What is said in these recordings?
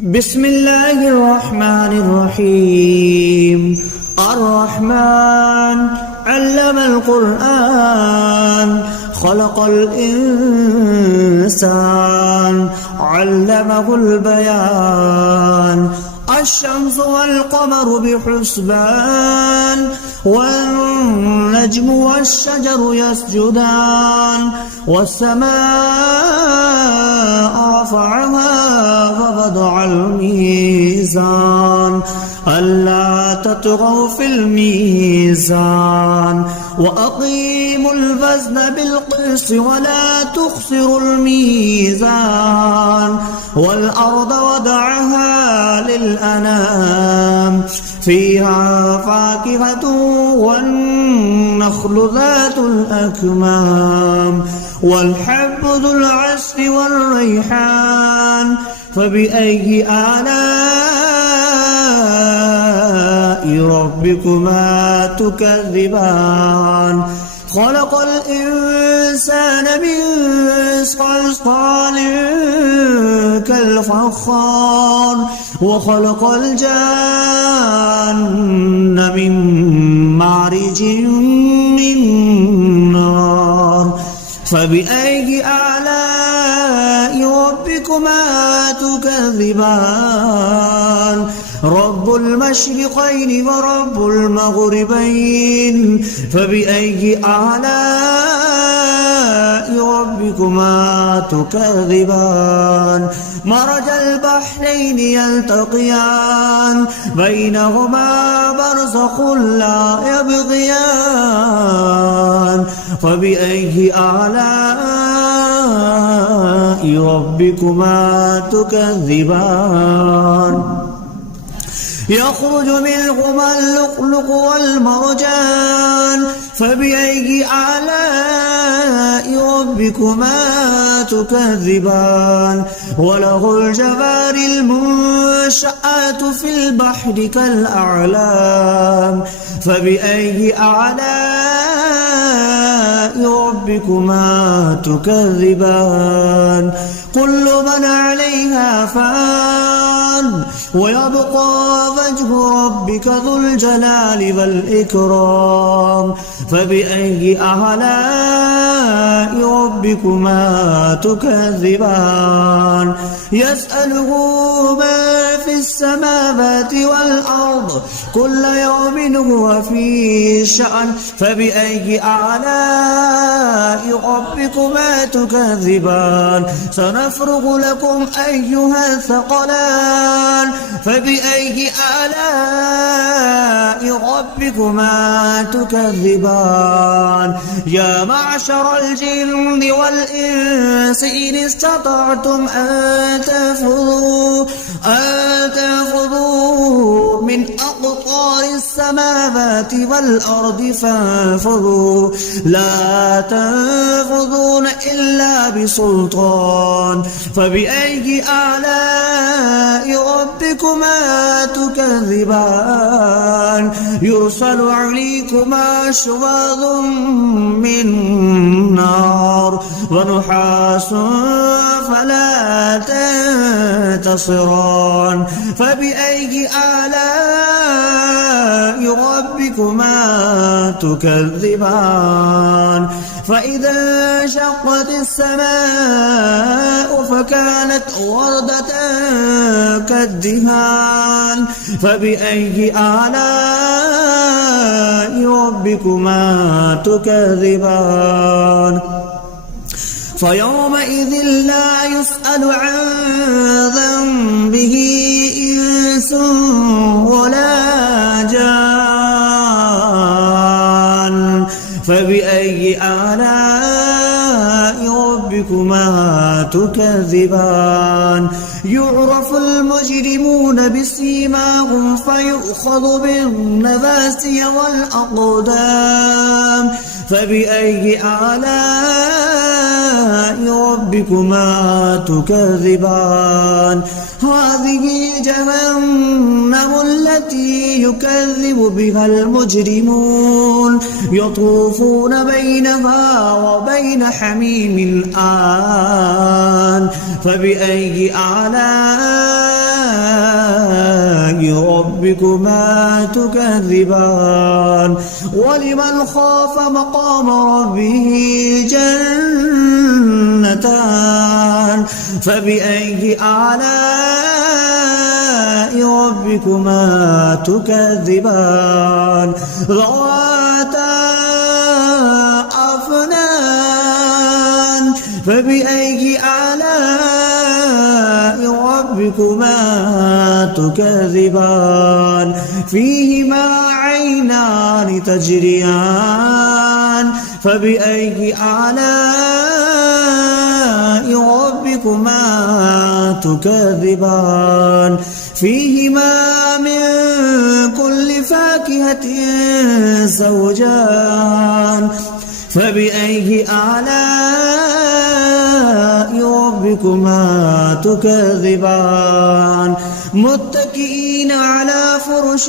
بسم الله الرحمن الرحيم. الرحمن علم القرآن خلق الإنسان علمه البيان. الشمس والقمر بحسبان والنجم والشجر يسجدان والسماء رفعها ووضع الميزان ألا تطغوا في الميزان وأقيموا الوزن بالقسط ولا تخسروا الميزان والأرض وضعها للأنام فيها فاكهة والنخل ذات الأكمام والحب ذو العصف والريحان. فبأي آلاء ربكما تكذبان؟ خلق الإنسان من صلصال كالفخار وخلق الجان من مارج من نار. فبأي آلاء ربكما تكذبان؟ رب المشرقين ورب المغربين. فبأي آلاء ربكما تكذبان؟ مرج البحرين يلتقيان بينهما برزخ لا يبغيان. فبأي آلاء ربكما تكذبان؟ يخرج منهما اللؤلؤ والمرجان. فبأي آلاء ربكما تكذبان؟ وله الجوار المنشآت في البحر كالأعلام. فبأي آلاء ربكما تكذبان؟ كل من عليها فان ويبقى وجه ربك ذو الجلال والإكرام. فبأي آلاء ربكما تكذبان؟ يسأله ما في السماوات والأرض كل يوم هو في شأن. فبأي آلاء ربكما تكذبان؟ سنفرغ لكم أيها الثقلان. فبأي آلاء ربكما تكذبان؟ يا معشر الجن والإنس إن استطعتم أن تنفذوا من أقطار السماوات والأرض فانفذوا لا تنفذون إلا بسلطان. فبأي آلاء ربكما تكذبان؟ يرسل عليكما شواظ من نار ونحاس فلا تنتصران. فبأي آلاء ربكما تكذبان؟ فإذا انشقت السماء فكانت وردة كالدهان. فبأي آلاء ربكما تكذبان؟ فيومئذ لا يسأل عن ذنبه إنس ولا جان. فبأي آلاء ربكما تكذبان؟ يعرف المجرمون بسيماهم فيؤخذ بالنواسي والأقدام. فبأي آلاء ربكما تكذبان؟ هذه جهنم التي يكذب بها المجرمون يطوفون بينها وبين حميم آن. فبأي آلاء ربكما تكذبان ولمن خاف مقام ربه جنتان فبأي آلاء ربكما تكذبان ذواتا أفنان فبأي آلاء ربكما تكذبان فيهما عينان تجريان فبأي آلاء ربكما تكذبان فيهما من كل فاكهة زوجان فبأي آلاء ربكما تكذبان متكئين على فرش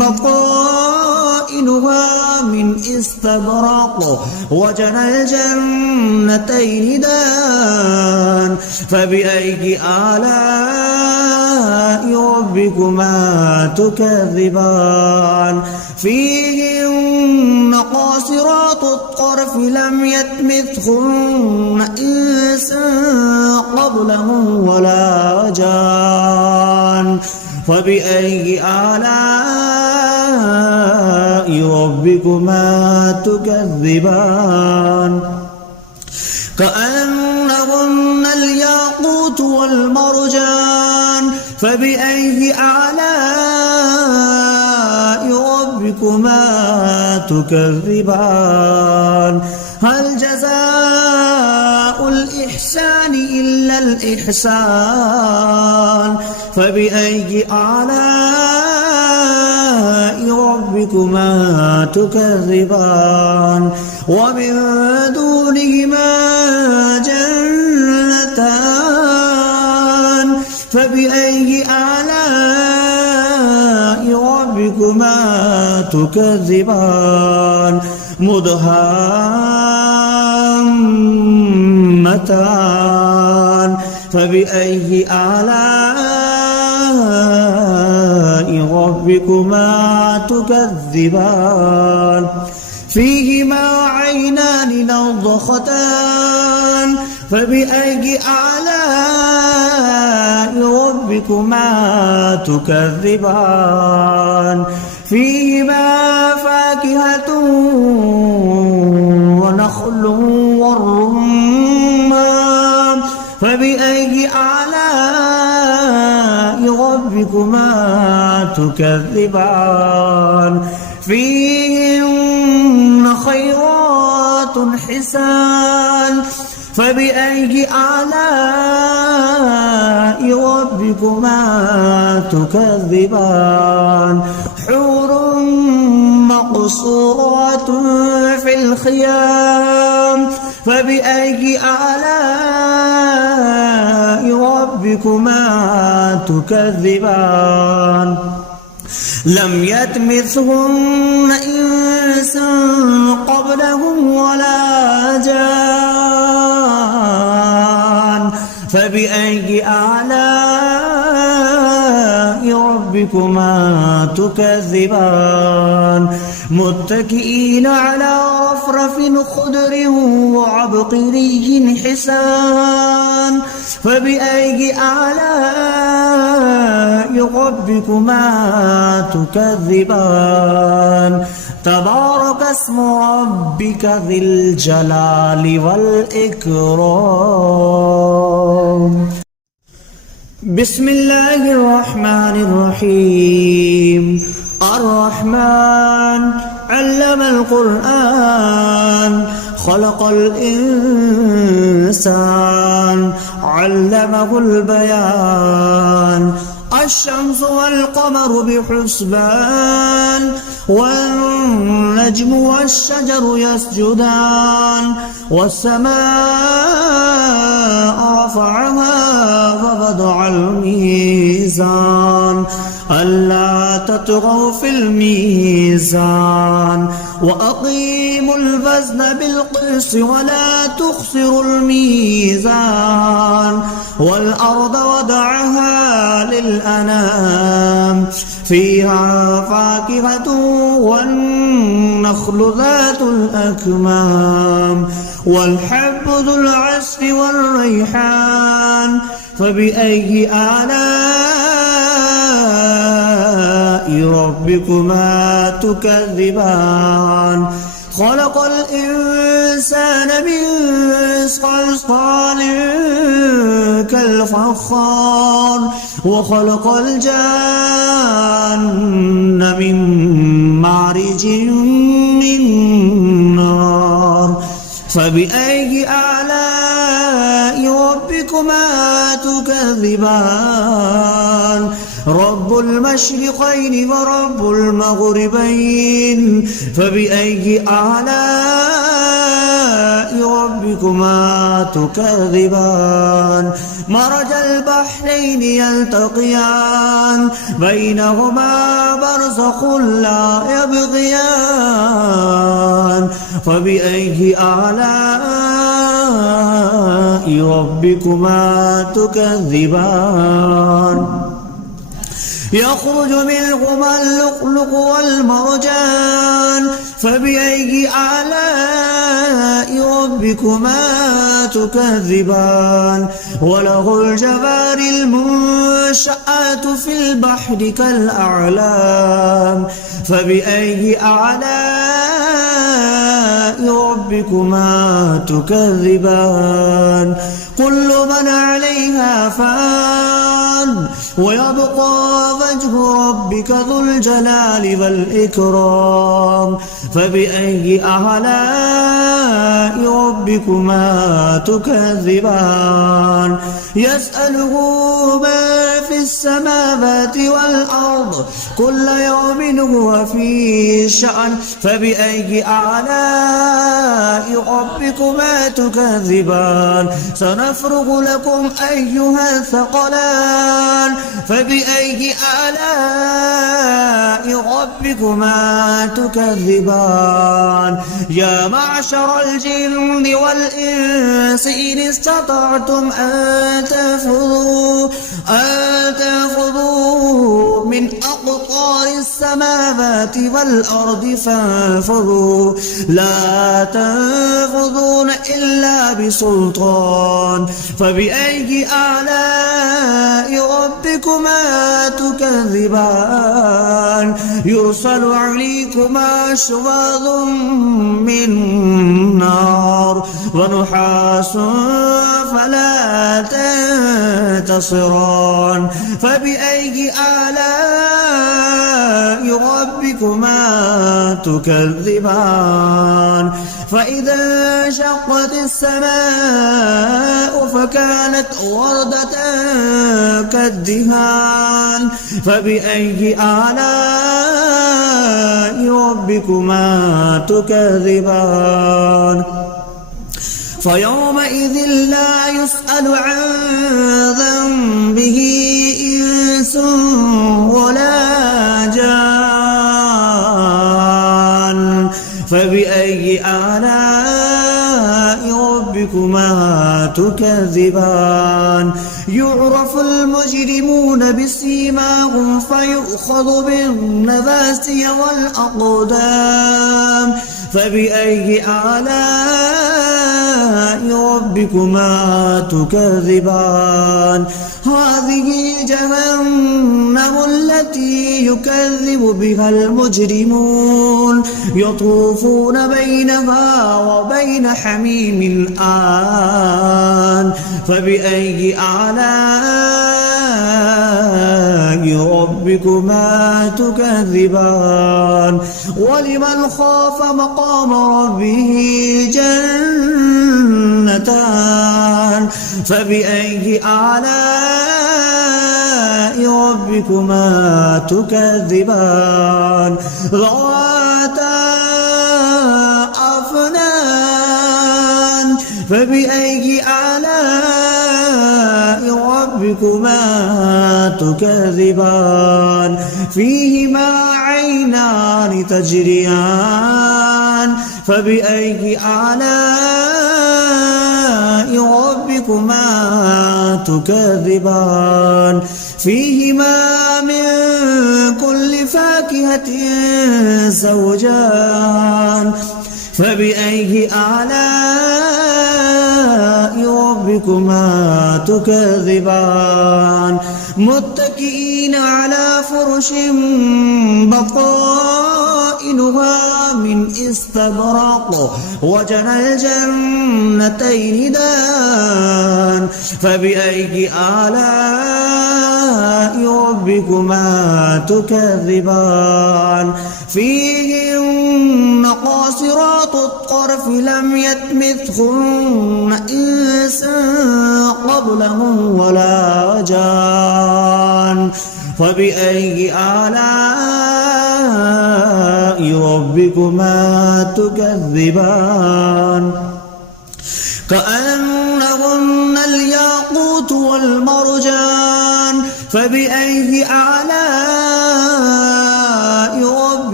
بطائنها من استبرق وجنى الجنتين دان فبأي آلاء ربكما تكذبان فيهن قاصرات الطرف لم يطمثهن إنس قبلهم ولا جان فبأي آلاء ربكما تكذبان كأنهن الياقوت والمرجان فبأي آلاء ربكما تكذبان هل جزاء الإحسان إلا الإحسان فبأي آلاء ربكما تكذبان ومن دونهما جنتان فبأي آلاء ربكما تكذبان مدهامتان فبأي آلاء ربكما تكذبان فيهما عينان نضختان فبأي آلاء ربكما تكذبان فيهما فاكهة ونخل والرمان فبأي آلاء ربكما تكذبان فيهن خيرات حسان فبأي آلاء ربكما تكذبان حور مقصورات في الخيام فبأي آلاء ربكما تكذبان لم يطمثهن إنس قبلهم ولا جان فبأي آلاء ربكما تكذبان متكئين على رفرف خضر وعبقري حسان فبأي آلاء ربكما تكذبان تبارك اسم ربك ذي الجلال والإكرام بسم الله الرحمن الرحيم الرحمن علم القرآن خلق الإنسان علمه البيان الشمس والقمر بحسبان والنجم والشجر يسجدان والسماء رفعها ووضع الميزان ألا تطغوا في الميزان وأقيموا الوزن بالقسط ولا تخسروا الميزان والأرض وضعها للأنام فيها فاكهة والنخل ذات الأكمام والحب ذو العصف والريحان فبأي آلاء ربكما تكذبان خلق الإنسان من صلصال كالفخار وخلق الجان من مارج من نار فبأي آلاء ربكما تكذبان رب المشرقين ورب المغربين فبأي آلاء ربكما تكذبان مرج البحرين يلتقيان بينهما برزخ لا يبغيان فبأي آلاء ربكما تكذبان يخرج منهما اللؤلؤ والمرجان فبأي آلاء ربكما تكذبان وله الجوار المنشآت في البحر كالأعلام فبأي آلاء ربكما تكذبان كل من عليها فان ويبقى وجه ربك ذو الجلال والإكرام فبأي آلاء ربكما تكذبان يسأله ما في السماوات والأرض كل يوم هو في شأن فبأي آلاء ربكما تكذبان سنفرغ لكم أيها الثقلان فبأي آلاء ربكما تكذبان يا معشر الجن والإنس إن استطعتم أن تنفذوا من أقطار السماوات والأرض فانفذوا لا تنفذون إلا بسلطان فبأي آلاء ربكما تكذبان يرسل عليكما شواظ من نار ونحاس فلا تنتصران فبأي آلاء ربكما تكذبان فإذا انشقت السماء فكانت وردة كالدهان فبأي آلاء ربكما تكذبان فيومئذ لا يسأل عن ذنبه إنس ولا جان فبأي آلاء ربكما تكذبان يعرف المجرمون بسيماهم فيؤخذ بالنواسي والأقدام فبأي آلاء ربكما تكذبان هذه جهنم التي يكذب بها المجرمون يطوفون بينها وبين حميم آن فبأي آلاء ربكما تكذبان ولمن خاف مقام ربه جنتان فبأي آلاء ربكما تكذبان ذواتا أفنان فبأي آلاء ربكما تكذبان فيهما عينان تجريان فبأي آلاء ربكما تكذبان فيهما من كل فاكهة زوجان فبأي آلاء ربكما تكذبان متكئين على فرش بطائنها من استبرق وجنى الجنتين دان فبأي آلاء ربكما تكذبان فيهن قاصرات الطرف لم يطمثهن إنس قبلهم ولا جان فبأي آلاء ربكما تكذبان كأنهن الياقوت والمرجان فبأي آلاء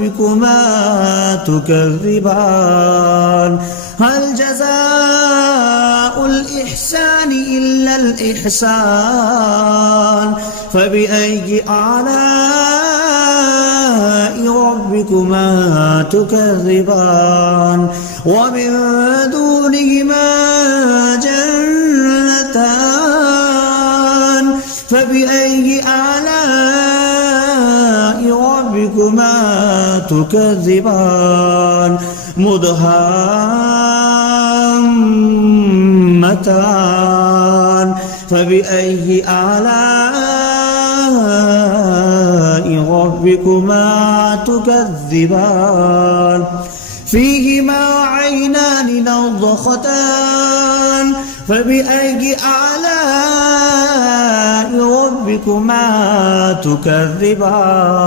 ربكما تكذبان هل جزاء الإحسان إلا الإحسان فبأي آلاء ربكما تكذبان ومن دونهما جنتان فبأي آلاء ربكما تكذبان مدهامتان فبأي آلاء ربكما تكذبان فيهما عينان نضختان فبأي آلاء ربكما تكذبان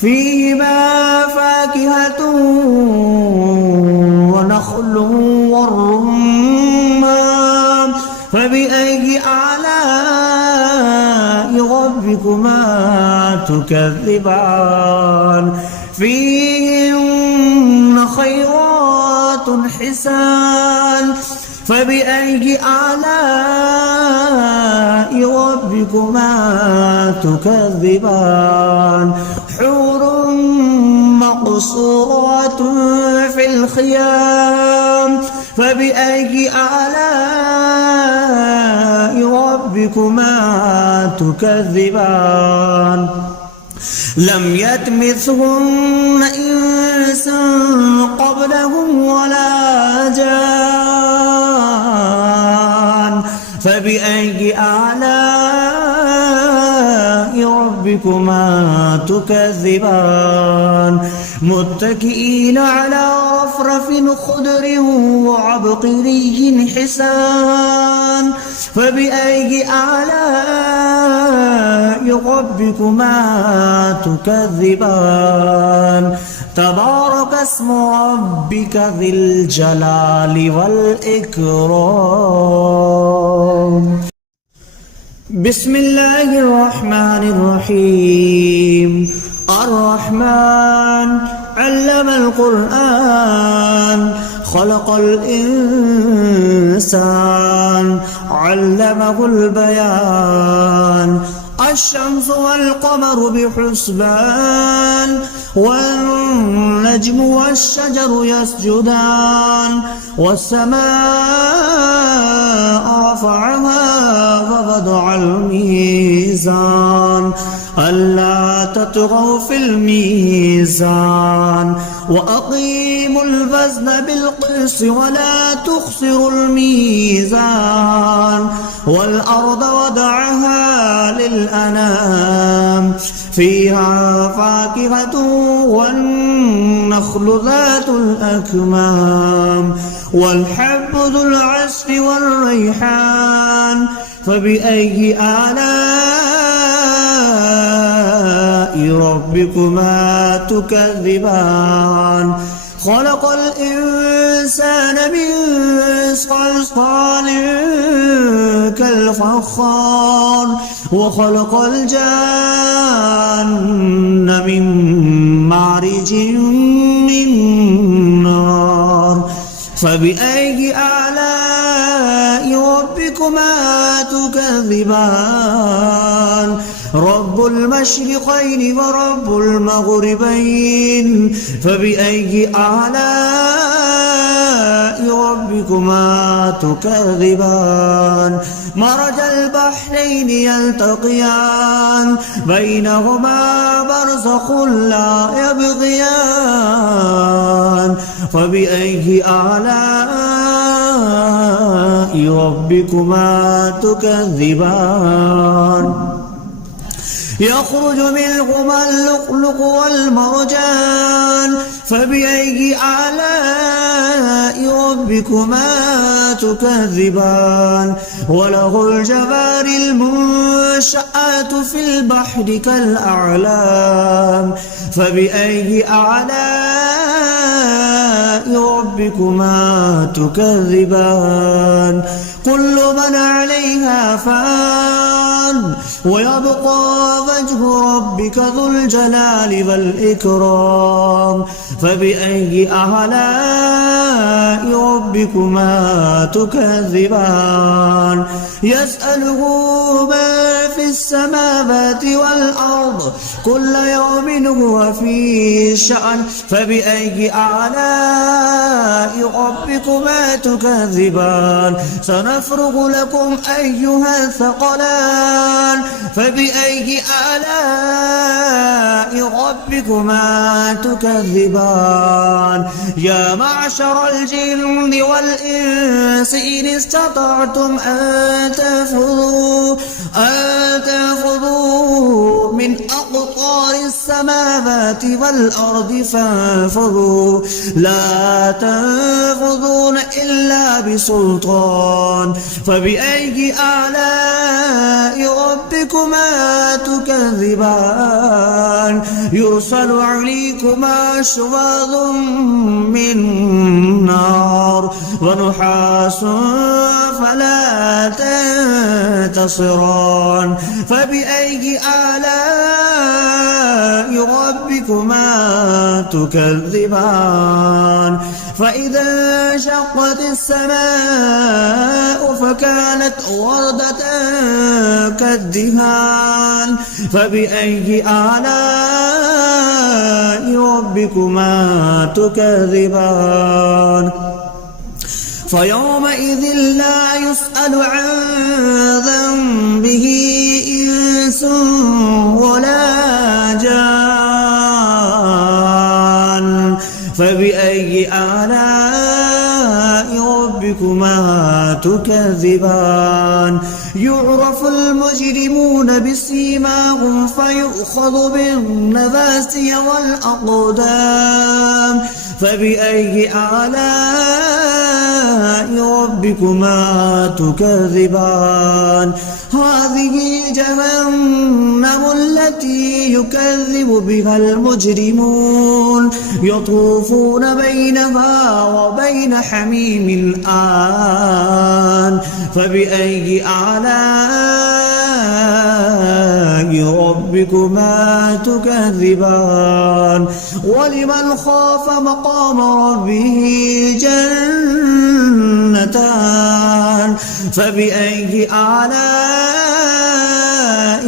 فيهما فاكهة ونخل والرمان فبأي آلاء ربكما تكذبان فيهن خيرات حسان فبأي آلاء ربكما تكذبان حور مقصورات في الخيام فبأي آلاء ربكما تكذبان لم يطمثهن إنس قبلهم ولا جان فبأي آلاء ربكما تكذبان متكئين على رفرف خضر وعبقري حسان فبأي آلاء ربكما تكذبان تبارك اسم ربك ذي الجلال والإكرام بسم الله الرحمن الرحيم الرحمن علم القرآن خلق الإنسان علمه البيان الشمس والقمر بحسبان والنجم والشجر يسجدان والسماء رفعها ووضع الميزان ألا تطغوا في الميزان وأقيموا الوزن بالقسط ولا تخسروا الميزان والأرض وضعها للأنام فيها فاكهة والنخل ذات الأكمام والحب ذو العصف والريحان فبأي آلاء ربكما تكذبان خلق الإنسان من صلصال كالفخار وخلق الجان من مارج من نار فبأي آلاء ربكما تكذبان رب المشرقين ورب المغربين فبأي آلاء ربكما تكذبان مرج البحرين يلتقيان بينهما برزخ لا يبغيان فبأي آلاء ربكما تكذبان يخرج منهما اللؤلؤ والمرجان فبأي آلاء ربكما تكذبان وله الجوار المنشآت في البحر كالأعلام فبأي آلاء ربكما تكذبان كل من عليها فان ويبقى وجه ربك ذو الجلال والإكرام فبأي آلاء ربكما تكذبان يسأله من في السماوات والأرض كل يوم هو في شأن فبأي آلاء ربكما تكذبان سنفرغ لكم أيها الثقلان فبأي آلاء ربكما تكذبان يا معشر الجن والإنس إن استطعتم أن تنفذوا من أقطار السماوات والأرض فانفذوا لا تنفذون إلا بسلطان فبأي آلاء ربكما تكذبان يرسل عليكما شواظ من نار ونحاس فلا تنتصران فبأي آلاء ربكما تكذبان فإذا انشقت السماء فكانت وردة كالدهان فبأي آلاء ربكما تكذبان فيومئذ لا يسأل عن ذنبه إنس ولا جان فبأي آلاء ربكما تكذبان يعرف المجرمون بسيماهم فيؤخذ بالنواسي والأقدام فبأي آلاء ربكما تكذبان هذه جهنم التي يكذب بها المجرمون يطوفون بينها وبين حميم آن فبأي آلاء ربكما تكذبان ولمن خاف مقام ربه جنتان فبأي آلاء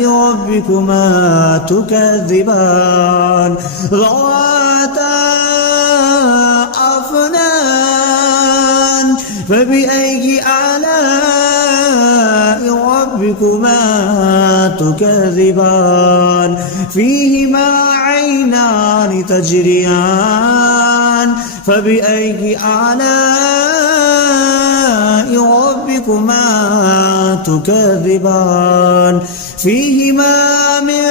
ربكما تكذبان ذواتا أفنان فبأي آلاء ربكما تكذبان فيهما عينان تجريان فبأي آلاء ربكما تكذبان فيهما من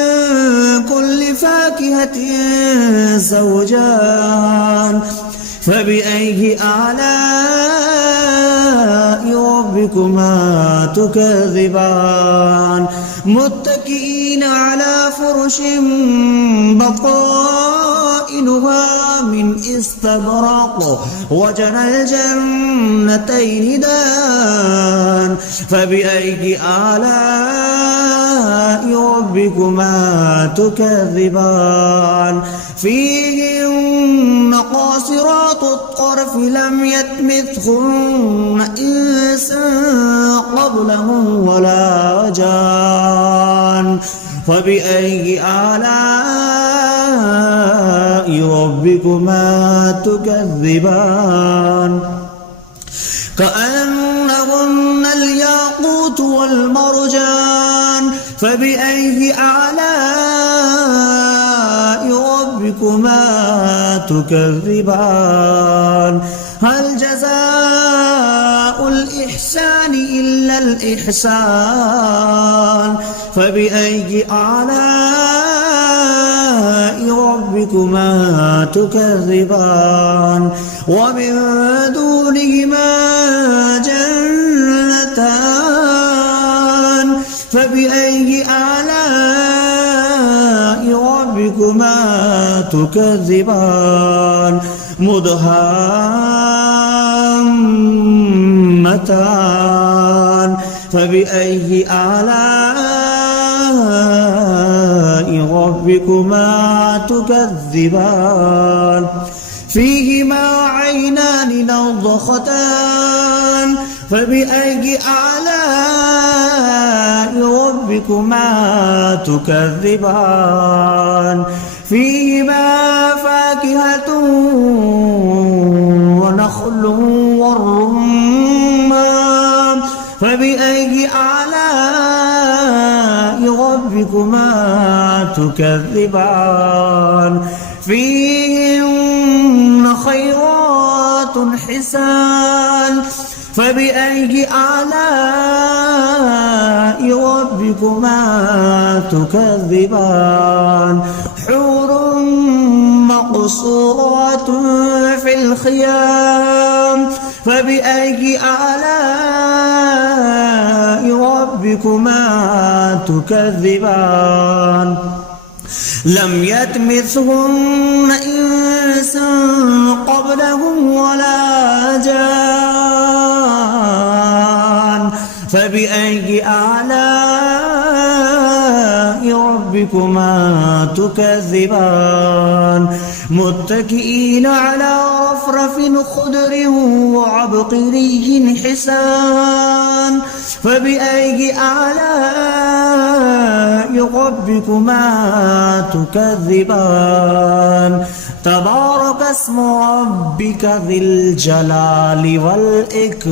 كل فاكهة زوجان فبأي آلاء ربكما تكذبان متكئين على فرش بطائنها من استبرق وجنى الجنتين دان فبأي آلاء ربكما تكذبان فيهن قاصرات الطرف لم يطمثهن إنس قبلهم ولا جان فبأي آلاء ربكما تكذبان كأنهن الياقوت والمرجان فبأي آلاء ربكما تكذبان هل جزاء الإحسان إلا الإحسان فبأي آلاء ربكما تكذبان ومن دونهما جنتان فبأي آلاء ربكما تكذبان مدهامتان فبأي آلاء ربكما تكذبان فيهما عينان نضختان فبأي آلاء ربكما تكذبان فيهما فاكهة ونخل والرمان فبأي آلاء ربكما تكذبان فيهن خيرات حسان فبأي آلاء ربكما تكذبان حور مقصورات في الخيام فبأي آلاء ربكما تكذبان لم يطمثهن إنس قبلهم ولا جان فبأي آلاء ربكما تكذبان متكئين على رفرف خضر وعبقري حسان فبأي آلاء ربكما تكذبان تبارك اسم ربك ذي الجلال والإكرام